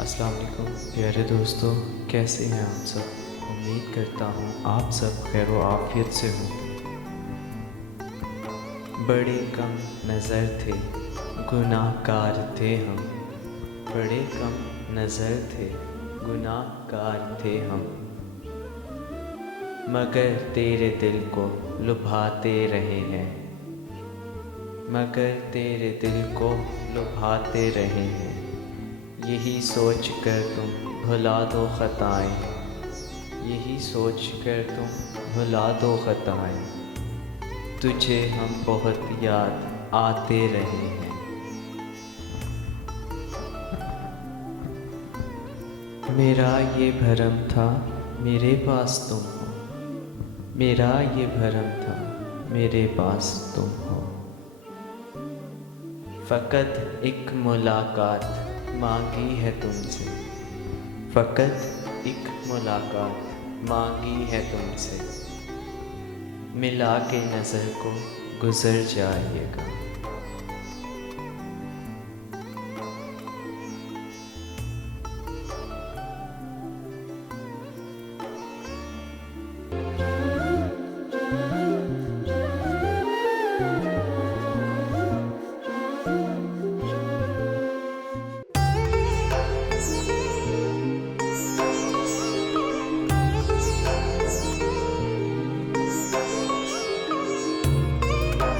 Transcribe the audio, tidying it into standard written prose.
अस्सलाम वालेकुम प्यारे दोस्तों, कैसे हैं आप सब। उम्मीद करता हूँ आप सब खैर व आफियत से हों। बड़े कम नज़र थे, गुनाहगार थे हम। बड़े कम नज़र थे, गुनाहगार थे हम। मगर तेरे दिल को लुभाते रहे हैं। मगर तेरे दिल को लुभाते रहे हैं। यही सोच कर तुम भुला दो ख़ताएँ। यही सोच कर तुम भुला दो ख़ताएँ। तुझे हम बहुत याद आते रहे हैं। मेरा ये भरम था मेरे पास तुम हो। मेरा ये भरम था मेरे पास तुम हो। फ़कत एक मुलाकात मांगी है तुमसे। फ़कत एक मुलाकात मांगी है तुमसे। मिला के नज़र को गुज़र जाइएगा।